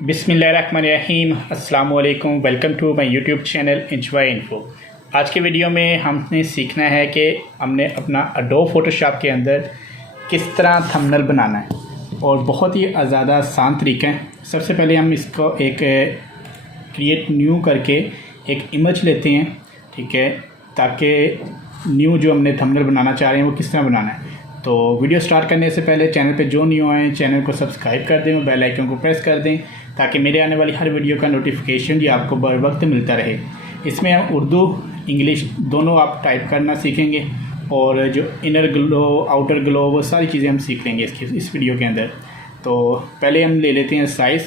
बिस्मिल्लाहिर्रहमानिर्रहीम अस्सलाम वालेकुम। Welcome to my YouTube channel enjoy info. आज के वीडियो में हमने सीखना है कि हमने अपना एडोब फोटोशॉप के अंदर किस तरह थंबनेल बनाना है और बहुत ही ज़्यादा आसान तरीका है। सबसे पहले हम इसको एक क्रिएट न्यू करके एक इमेज लेते हैं, ठीक है, ताकि न्यू जो हमने थंबनेल बनाना चाह रहे हैं वो किस तरह बनाना है। तो वीडियो स्टार्ट करने से पहले चैनल पे जो न्यू आए चैनल को सब्सक्राइब कर दें और बेल आइकन को प्रेस कर दें ताकि मेरे आने वाली हर वीडियो का नोटिफिकेशन भी आपको बर वक्त मिलता रहे। इसमें हम उर्दू इंग्लिश दोनों आप टाइप करना सीखेंगे और जो इनर ग्लो आउटर ग्लो वो सारी चीज़ें हम सीख लेंगे इस वीडियो के अंदर। तो पहले हम ले लेते हैं साइज़,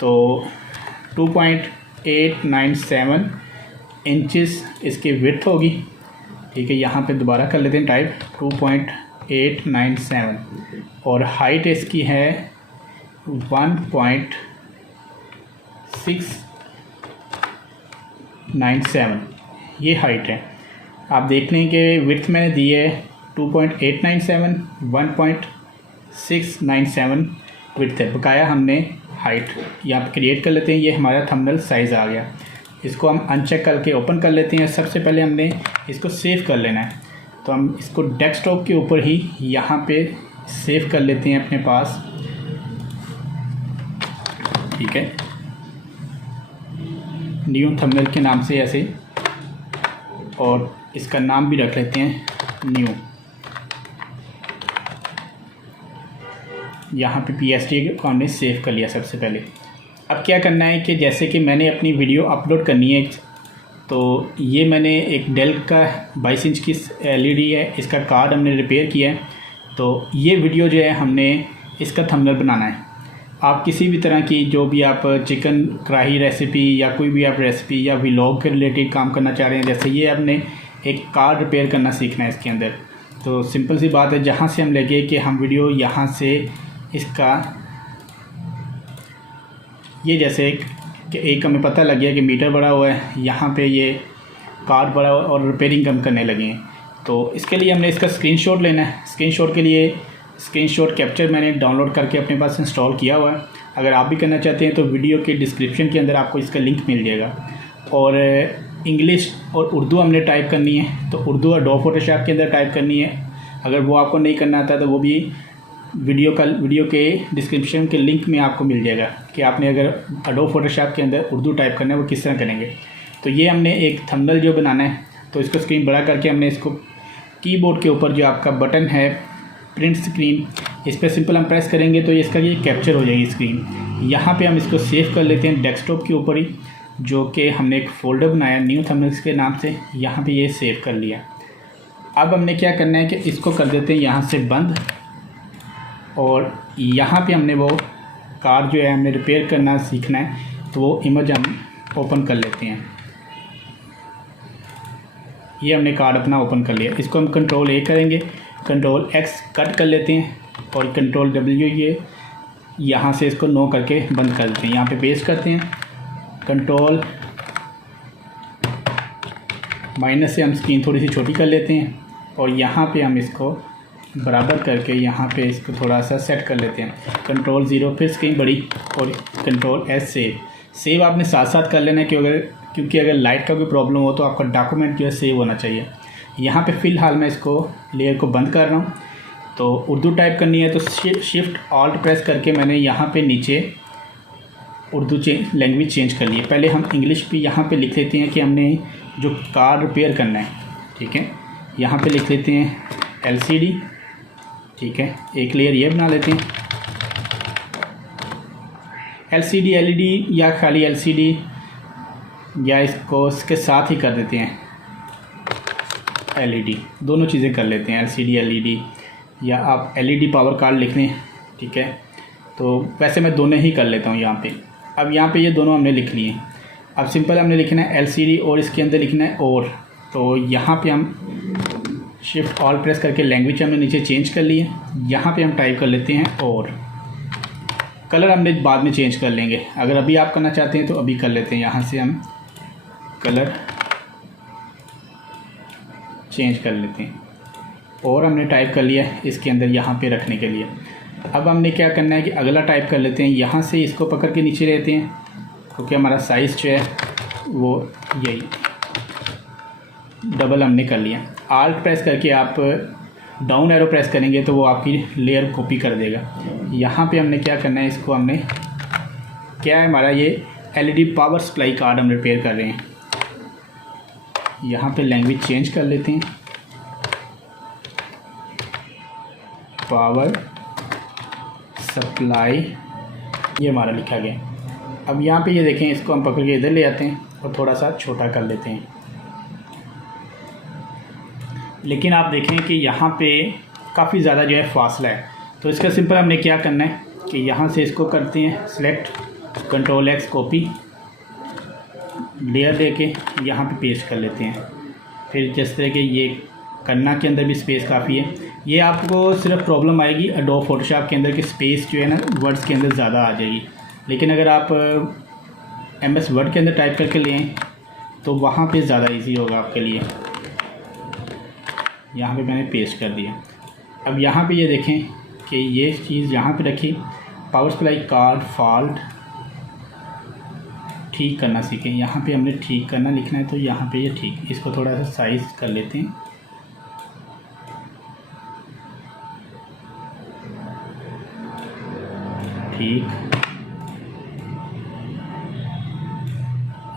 तो 2.897 इंचेस इसकी विड्थ होगी, ठीक है। यहाँ पे दोबारा कर लेते हैं टाइप 2.897 और हाइट इसकी है 1.697, ये हाइट है। आप देख लें कि विड्थ मैंने दी है 2.897, 1.697 विड्थ है। बकाया हमने हाइट यहाँ पे क्रिएट कर लेते हैं। ये हमारा थंबनेल साइज़ आ गया। इसको हम अनचेक करके ओपन कर लेते हैं। सबसे पहले हमने इसको सेव कर लेना है, तो हम इसको डेस्कटॉप के ऊपर ही यहाँ पे सेव कर लेते हैं अपने पास, ठीक है, न्यू थंबनेल के नाम से ऐसे, और इसका नाम भी रख लेते हैं न्यू। यहाँ पे PSD को हमने सेव कर लिया सबसे पहले। अब क्या करना है कि जैसे कि मैंने अपनी वीडियो अपलोड करनी है, तो ये मैंने एक डेल का 22 इंच की LED है, इसका कार्ड हमने रिपेयर किया है। तो ये वीडियो जो है हमने इसका थंबनेल बनाना है। आप किसी भी तरह की जो भी आप चिकन कढ़ाई रेसिपी या कोई भी आप रेसिपी या व्लॉग के रिलेटेड काम करना चाह रहे हैं, जैसे ये हमने एक कार्ड रिपेयर करना सीखना है इसके अंदर। तो सिंपल सी बात है, जहाँ से हम लगे कि हम वीडियो यहाँ से इसका ये जैसे कि एक हमें पता लग गया कि मीटर बड़ा हुआ है, यहाँ पे ये कार्ड बड़ा हुआ और रिपेयरिंग कम करने लगे हैं। तो इसके लिए हमने इसका स्क्रीनशॉट लेना है। स्क्रीनशॉट के लिए स्क्रीनशॉट कैप्चर मैंने डाउनलोड करके अपने पास इंस्टॉल किया हुआ है। अगर आप भी करना चाहते हैं तो वीडियो के डिस्क्रिप्शन के अंदर आपको इसका लिंक मिल जाएगा। और इंग्लिश और उर्दू हमने टाइप करनी है, तो उर्दू एडोब फोटोशॉप के अंदर टाइप करनी है। अगर वो आपको नहीं करना आता तो वो भी वीडियो के डिस्क्रिप्शन के लिंक में आपको मिल जाएगा कि आपने अगर एडोब फोटोशॉप के अंदर उर्दू टाइप करना है वो किस तरह करेंगे। तो ये हमने एक थंबनेल जो बनाना है, तो इसको स्क्रीन बड़ा करके हमने इसको कीबोर्ड के ऊपर जो आपका बटन है प्रिंट स्क्रीन, इस पर सिंपल हम प्रेस करेंगे तो इसका ये कैप्चर हो जाएगी स्क्रीन। यहाँ पे हम इसको सेव कर लेते हैं डेस्कटॉप के ऊपर ही, जो कि हमने एक फ़ोल्डर बनाया न्यू थंबनेल्स के नाम से, यहाँ पे ये सेव कर लिया। अब हमने क्या करना है कि इसको कर देते हैं यहाँ से बंद, और यहाँ पे हमने वो कार्ड जो है हमने रिपेयर करना सीखना है, तो वो इमेज हम ओपन कर लेते हैं। ये हमने कार्ड अपना ओपन कर लिया। इसको हम कंट्रोल A करेंगे, कंट्रोल X कट कर लेते हैं और कंट्रोल W ये यहाँ से इसको नो करके बंद कर देते हैं। यहाँ पे पेस्ट करते हैं, कंट्रोल माइनस से हम स्क्रीन थोड़ी सी छोटी कर लेते हैं और यहाँ पे हम इसको बराबर करके यहाँ पे इसको थोड़ा सा सेट कर लेते हैं। कंट्रोल 0 फिर स्क्रीन बड़ी और कंट्रोल S सेव आपने साथ साथ कर लेना है क्योंकि अगर लाइट का कोई प्रॉब्लम हो तो आपका डॉक्यूमेंट जो है सेव होना चाहिए। यहाँ पे फ़िलहाल मैं इसको लेयर को बंद कर रहा हूँ। तो उर्दू टाइप करनी है तो शिफ्ट ऑल्ट प्रेस करके मैंने यहाँ पे नीचे उर्दू लैंग्वेज चेंज कर ली है। पहले हम इंग्लिश भी यहाँ पे लिख लेते हैं कि हमने जो कार्ड रिपेयर करना है, ठीक है। यहाँ पे लिख लेते हैं LCD, ठीक है, एक लेयर ये बना लेते हैं। LCD LED या खाली LCD या इसको इसके साथ ही कर देते हैं LED, दोनों चीज़ें कर लेते हैं, LCD LED या आप LED पावर कार्ड लिख लें, ठीक है। तो वैसे मैं दोनों ही कर लेता हूँ यहाँ पे। अब यहाँ पे ये दोनों हमने लिख लिए। अब सिंपल हमने लिखना है LCD और इसके अंदर लिखना है और। तो यहाँ पे हम शिफ्ट ऑल प्रेस करके लैंग्वेज हमने नीचे चेंज कर ली है। यहाँ पे हम टाइप कर लेते हैं और। कलर हमने बाद में चेंज कर लेंगे, अगर अभी आप करना चाहते हैं तो अभी कर लेते हैं। यहाँ से हम कलर चेंज कर लेते हैं और हमने टाइप कर लिया इसके अंदर यहाँ पे रखने के लिए। अब हमने क्या करना है कि अगला टाइप कर लेते हैं, यहाँ से इसको पकड़ के नीचे लेते हैं क्योंकि हमारा साइज़ जो है वो यही डबल हमने कर लिया। आल्ट प्रेस करके आप डाउन एरो प्रेस करेंगे तो वो आपकी लेयर कॉपी कर देगा। यहाँ पे हमने क्या करना है, इसको हमने क्या है हमारा ये एलईडी पावर सप्लाई कार्ड हम रिपेयर कर रहे हैं। यहाँ पे लैंग्वेज चेंज कर लेते हैं, पावर सप्लाई ये हमारा लिखा गया। अब यहाँ पे ये देखें, इसको हम पकड़ के इधर ले आते हैं और थोड़ा सा छोटा कर लेते हैं। लेकिन आप देखें कि यहाँ पे काफ़ी ज़्यादा जो है फासला है, तो इसका सिंपल हमने क्या करना है कि यहाँ से इसको करते हैं select, control x copy, layer लेके यहाँ पे पेस्ट कर लेते हैं। फिर जिस तरह के ये करना के अंदर भी स्पेस काफ़ी है। ये आपको सिर्फ प्रॉब्लम आएगी एडोब फोटोशॉप के अंदर कि स्पेस जो है ना वर्ड्स के अंदर ज़्यादा आ जाएगी, लेकिन अगर आप MS वर्ड के अंदर टाइप करके लें तो वहाँ पे ज़्यादा इजी होगा आपके लिए। यहाँ पे मैंने पेस्ट कर दिया। अब यहाँ पे ये देखें कि ये चीज़ यहाँ पे रखी, पावर सप्लाई कार्ड फॉल्ट ठीक करना सीखें। यहाँ पे हमने ठीक करना लिखना है, तो यहाँ पे ये ठीक, इसको थोड़ा सा साइज़ कर लेते हैं। ठीक,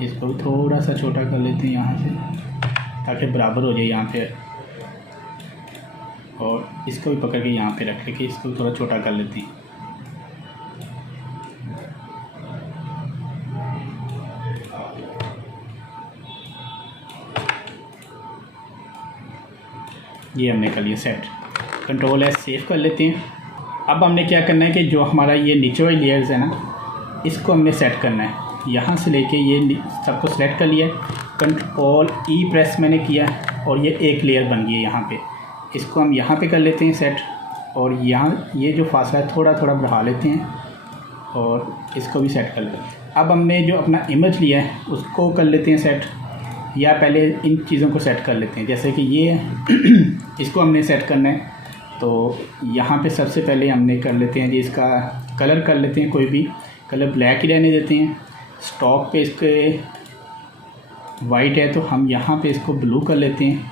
इसको भी थोड़ा सा छोटा कर लेते हैं यहाँ से ताकि बराबर हो जाए यहाँ पे, और इसको भी पकड़ के यहाँ पे रख लेके इसको भी थोड़ा छोटा कर लेते हैं। ये हमने कर लिया सेट, कंट्रोल एस सेव कर लेते हैं। अब हमने क्या करना है कि जो हमारा ये नीचे वाली लेयर्स है ना, इसको हमने सेट करना है। यहाँ से लेके ये सबको सेलेक्ट कर लिया, कंट्रोल ई प्रेस मैंने किया और ये एक लेयर बन गई है यहाँ पे। इसको हम यहाँ पे कर लेते हैं सेट, और यहाँ ये जो फासला है थोड़ा थोड़ा बढ़ा लेते हैं और इसको भी सेट कर लेते हैं। अब हमने जो अपना इमेज लिया है उसको कर लेते हैं सेट, या पहले इन चीज़ों को सेट कर लेते हैं। जैसे कि ये इसको हमने सेट करना है, तो यहाँ पे सबसे पहले हमने कर लेते हैं जी, इसका कलर कर लेते हैं, कोई भी कलर ब्लैक ही रहने देते हैं। स्टॉक पे इसके वाइट है तो हम यहाँ पे इसको ब्लू कर लेते हैं,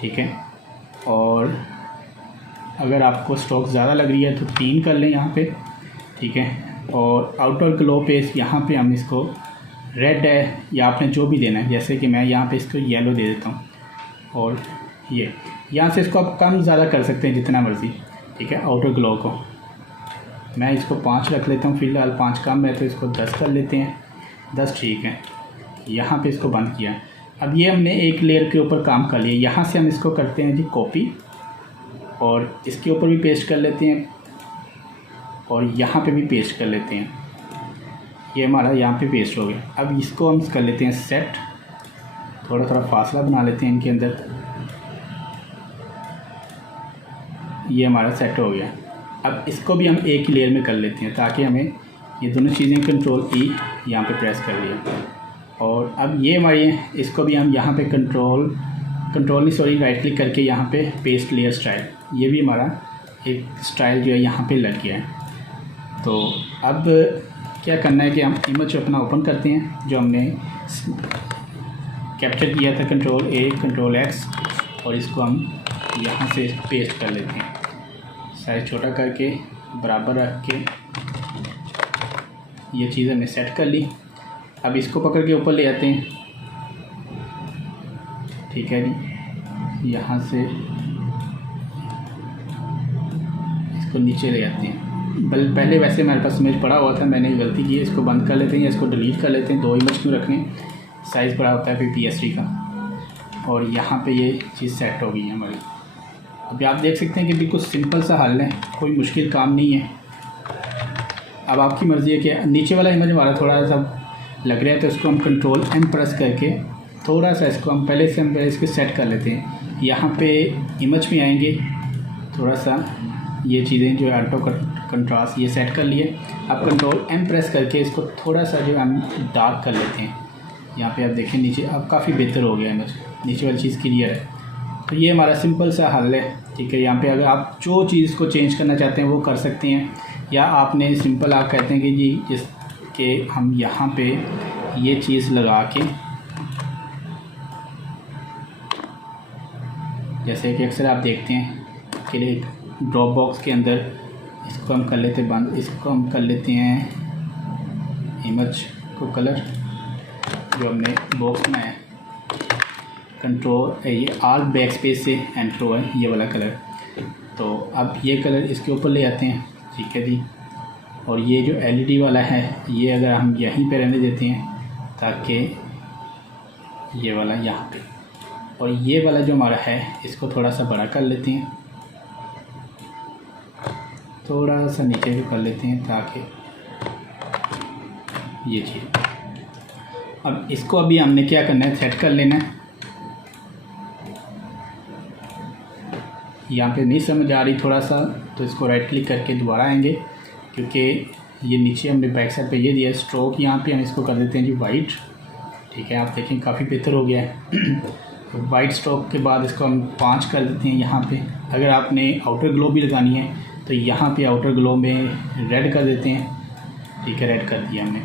ठीक है। और अगर आपको स्टॉक ज़्यादा लग रही है तो 3 कर लें यहाँ पे, ठीक है। और आउटर ग्लो पे यहाँ पे हम इसको रेड है या आपने जो भी देना है, जैसे कि मैं यहाँ पे इसको येलो दे देता हूँ। और ये यहाँ से इसको आप कम ज़्यादा कर सकते हैं जितना मर्ज़ी, ठीक है। आउटर ग्लो को मैं इसको 5 रख लेता हूँ, फ़िलहाल 5 कम है तो इसको 10 कर लेते हैं। 10 ठीक है। यहाँ पे इसको बंद किया। अब ये हमने एक लेयर के ऊपर काम कर लिया। यहाँ से हम इसको करते हैं जी कॉपी, और इसके ऊपर भी पेस्ट कर लेते हैं और यहाँ पे भी पेस्ट कर लेते हैं। ये हमारा यहाँ पे पेस्ट हो गया। अब इसको हम कर लेते हैं सेट, थोड़ा थोड़ा फासला बना लेते हैं इनके अंदर। ये हमारा सेट हो गया। अब इसको भी हम एक ही लेयर में कर लेते हैं ताकि हमें ये दोनों चीज़ें कंट्रोल ई यहाँ पे प्रेस कर लिया। और अब ये हमारी, इसको भी हम यहाँ पे कंट्रोल नहीं सॉरी राइट क्लिक करके यहाँ पे पेस्ट लेयर स्टाइल, ये भी हमारा एक स्टाइल जो है यहाँ पे लग गया है। तो अब क्या करना है कि हम इमेज अपना ओपन करते हैं जो हमने कैप्चर किया था, कंट्रोल ए कंट्रोल एक्स, और इसको हम यहाँ से पेस्ट कर लेते हैं। साइज़ छोटा करके बराबर रख के ये चीज़ हमने सेट कर ली। अब इसको पकड़ के ऊपर ले आते हैं, ठीक है जी। यहाँ से इसको नीचे ले आते हैं। पहले वैसे हमारे पास इमेज पड़ा हुआ था, मैंने गलती की है। इसको बंद कर लेते हैं या इसको डिलीट कर लेते हैं। 2 इमेज क्यों रखने, साइज़ बड़ा होता है फिर PSD का। और यहाँ पे ये चीज़ सेट हो गई है हमारी। अभी आप देख सकते हैं कि बिल्कुल सिंपल सा हल है, कोई मुश्किल काम नहीं है। अब आपकी मर्ज़ी है कि नीचे वाला इमेज हमारा थोड़ा सा लग रहा है तो इसको हम कंट्रोल M प्रेस करके थोड़ा सा इसको हम पहले इसको सेट कर लेते हैं। यहाँ पे इमेज में आएंगे, थोड़ा सा ये चीज़ें जो ऑटो कंट्रास्ट ये सेट कर लिए। अब कंट्रोल M प्रेस करके इसको थोड़ा सा जो हम डार्क कर लेते हैं। यहाँ पे आप देखें नीचे अब काफ़ी बेहतर हो गया इमेज, नीचे वाली चीज़ क्लियर है। तो ये हमारा सिंपल सा हल है ठीक है। यहाँ पे अगर आप जो चीज़ को चेंज करना चाहते हैं वो कर सकते हैं, या आपने सिंपल आप कहते हैं कि जी इसके हम यहाँ पे ये चीज़ लगा के, जैसे कि अक्सर आप देखते हैं कि ड्रॉप बॉक्स के अंदर इसको हम कर लेते हैं बंद, इसको हम कर लेते हैं इमेज को कलर जो हमने बॉक्स बनाया, कंट्रोल ये आल बैक स्पेस से एंटर हुआ है ये वाला कलर। तो अब ये कलर इसके ऊपर ले आते हैं, ठीक है जी। और ये जो एलईडी वाला है ये अगर हम यहीं पे रहने देते हैं ताकि ये वाला यहाँ पे, और ये वाला जो हमारा है इसको थोड़ा सा बड़ा कर लेते हैं, थोड़ा सा नीचे भी कर लेते हैं ताकि ये चीज़। अब इसको अभी हमने क्या करना है, सेट कर लेना है। यहाँ पे नहीं समझ आ रही थोड़ा सा तो इसको राइट क्लिक करके दोबारा आएंगे, क्योंकि ये नीचे हमने बैक साइड पे ये दिया है स्ट्रोक, यहाँ पे हम इसको कर देते हैं जी वाइट, ठीक है। आप देखें काफ़ी बेहतर हो गया है। तो वाइट स्ट्रोक के बाद इसको हम 5 कर देते हैं यहाँ पे। अगर आपने आउटर ग्लो भी लगानी है तो यहाँ पे आउटर ग्लो में रेड कर देते हैं, ठीक है। रेड कर दिया हमने।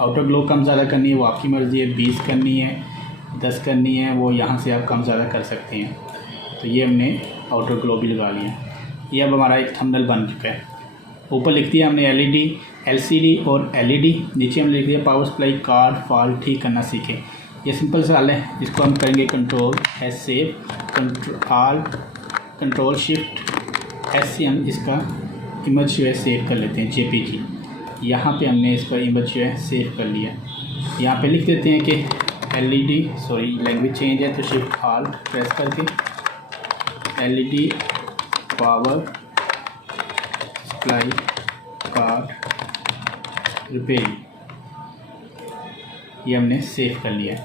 आउटर ग्लो कम ज़्यादा करनी है वो आपकी मर्ज़ी है, 20 करनी है 10 करनी है, वो यहाँ से आप कम ज़्यादा कर सकते हैं। तो ये हमने आउटर ग्लो भी लगा लिया। ये अब हमारा एक थंबनेल बन चुका है। ऊपर लिख दिया हमने एलईडी, एलसीडी और एलईडी, नीचे हमने लिख दिया पावर सप्लाई कार्ड फॉल्ट ठीक करना सीखें। ये सिंपल सा हल है। इसको हम करेंगे control S save, control shift S से हम इसका इमेज जो है सेव कर लेते हैं जेपीजी। यहाँ पे हमने इसका इमेज जो है सेव कर लिया। यहाँ पे लिख देते हैं कि एलईडी, सॉरी लैंग्वेज चेंज है तो शिफ्ट ऑल्ट प्रेस करके LED power supply card repairing, ये हमने सेव कर लिया।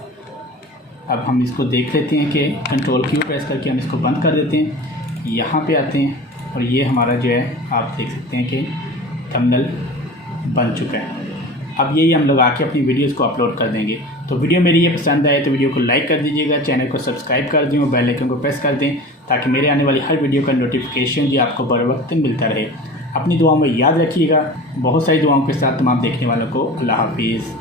अब हम इसको देख लेते हैं कि कंट्रोल क्यू प्रेस करके हम इसको बंद कर देते हैं। यहाँ पे आते हैं और ये हमारा जो है आप देख सकते हैं कि थंबनेल बन चुका है। अब यही हम लगा के अपनी वीडियोस को अपलोड कर देंगे। तो वीडियो मेरी ये पसंद आए तो वीडियो को लाइक कर दीजिएगा, चैनल को सब्सक्राइब कर दें और बेल आइकन को प्रेस कर दें ताकि मेरे आने वाली हर वीडियो का नोटिफिकेशन जी आपको बर वक्त मिलता रहे। अपनी दुआओं में याद रखिएगा। बहुत सारी दुआओं के साथ तमाम देखने वालों को अल्लाह हाफिज़।